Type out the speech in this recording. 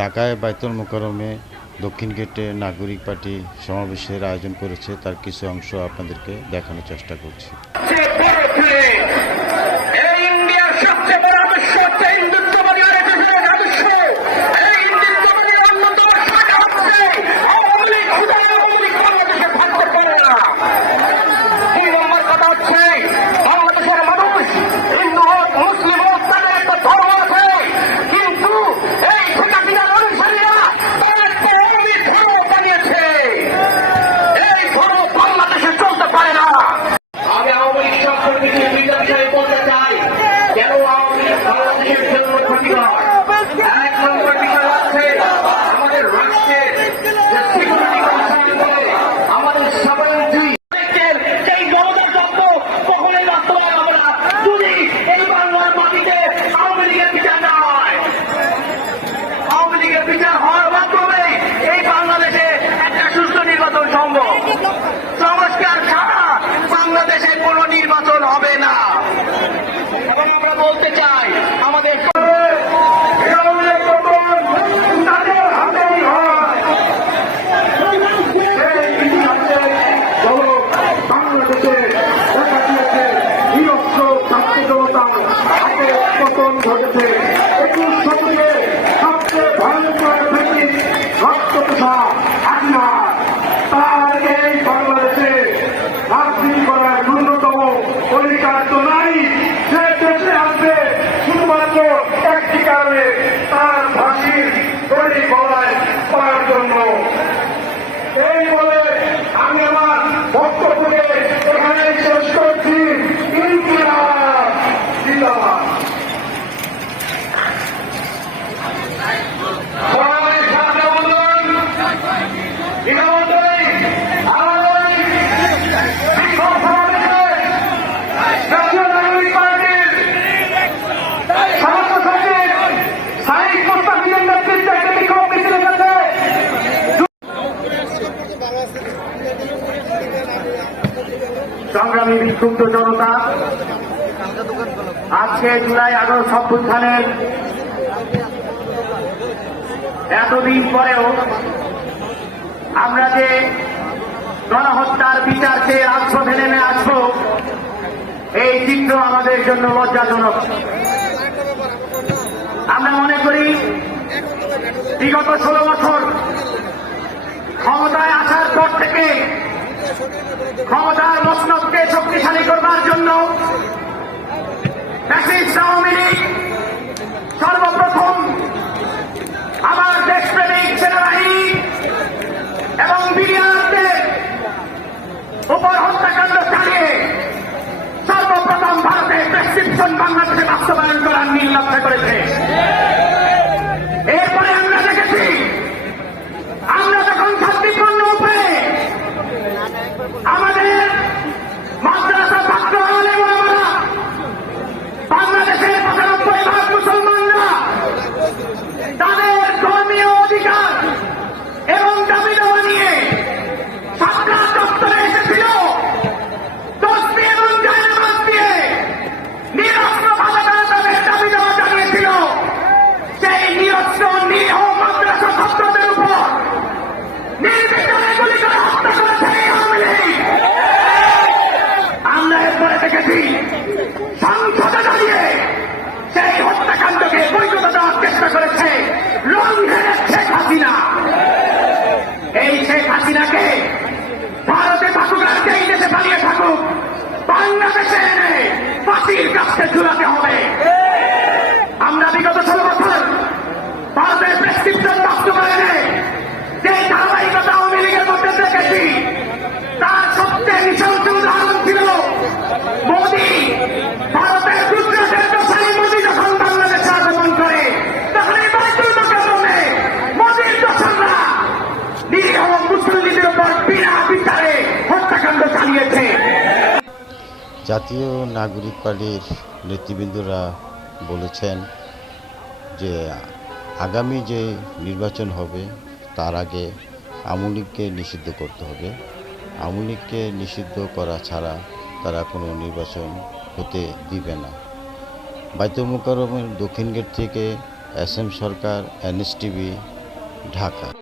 ঢাকায় বায়তুল মোকাররমে দক্ষিণ গেটে নাগরিক পার্টি সমাবেশের আয়োজন করেছে, তার কিছু অংশ আপনাদেরকে দেখানোর চেষ্টা করছি। বাংলাদেশে কোনো নির্বাচন হবে না এবং আমরা বলতে চাই আমাদের পতন ঘটেছে। 21 শতকে সবচেয়ে ভয়ঙ্কর ব্রিটিশ রক্তচোষা হাসিনা তার এই বাংলাদেশে রাজনীতি করার ন্যূনতম অধিকার তো নাই। সে দেশে আসবে শুধুমাত্র একটি কারণে, তার ফাঁসির দড়ি গলায় পড়ার জন্য। এই বলে আমি আমার বক্তব্যকে এখানে শেষ করছি। ইনকিলাব জিন্দাবাদ। সংগ্রামী বিক্ষুব্ধ জনতা, আজকে জুলাই আগস্ট অভ্যুত্থানের এতদিন পরেও আমরা যে গণহত্যার বিচার চেয়ে রাজপথে নেমে আসবো, এই চিত্র আমাদের জন্য লজ্জাজনক। আমরা মনে করি বিগত 16 বছর ক্ষমতায় আসার পর থেকে ক্ষমতার মসনদকে শক্তিশালী করবার জন্য ফ্যাসিস্ট আওয়ামী লীগ সর্বপ্রথম আমার দেশপ্রেমিক সেনাবাহিনী এবং বিডিআরদের উপর হত্যাকাণ্ড চালিয়ে সর্বপ্রথম ভারতের প্রেসক্রিপশন বাংলাদেশে বাস্তবায়ন করার নীল লক্ষ্য করেছে। এরপরে আমরা দেখেছি, আমরা যখন শান্তিপূর্ণ উপায়ে আমাদের মাদ্রাসা ছাত্র আলেমরা, বাংলাদেশের 95% মুসলমানরা তাদের ধর্মীয় অধিকার এবং দাবি দাওয়া নিয়ে সরকার দপ্তরে এসেছিল, তসবিহ এবং জায়নামাজ দিয়ে নিরস্ত্রভাবে তারা তাদের দাবি দাওয়া জানিয়েছিল। সেই নিরস্ত্র নিরীহ মাদ্রাসা ছাত্রদের উপর নির্বিচারে গুলি করে হত্যা করেছে আওয়ামী লীগ। আমরা এরপরে দেখেছি সংসদে দাঁড়িয়ে সেই হত্যাকাণ্ডকে বৈধতা দেওয়ার চেষ্টা করেছে লঙ্ঘনের শেখ হাসিনা। এই শেখ হাসিনাকে ভারতে থাকুক আর যেই দেশে পালিয়ে থাকুক, বাংলাদেশে এনে ফাঁসির কাছে ঝুলাতে হবে। আমরা বিগত 16 বছর ভারতের প্রেসক্রিপশন বাস্তবায়নে যে ধারাবাহিকতা আওয়ামী লীগের মধ্যে দেখেছি, তার সবচেয়ে নৃশংস উদাহরণ ছিল মোদী। ভারতের গুজরাটের দোষাই মোদী যখন বাংলাদেশে আগমন করে, তখন এই বায়তুল মোকাররমে মোদীর দোসররা নিরীহ মুসলিমদের উপর বিনা বিচারে হত্যাকাণ্ড চালিয়েছে। জাতীয় নাগরিক পার্টির নেতৃবৃন্দরা বলেছেন যে আগামী যে নির্বাচন হবে তার আগে আওয়ামী লীগকে নিষিদ্ধ করতে হবে। আওয়ামী লীগকে নিষিদ্ধ করা ছাড়া তারা কোনো নির্বাচন হতে দিবে না। বায়তুল মোকাররমের দক্ষিণ গেট থেকে এস এম সরকার, NSTV, ঢাকা।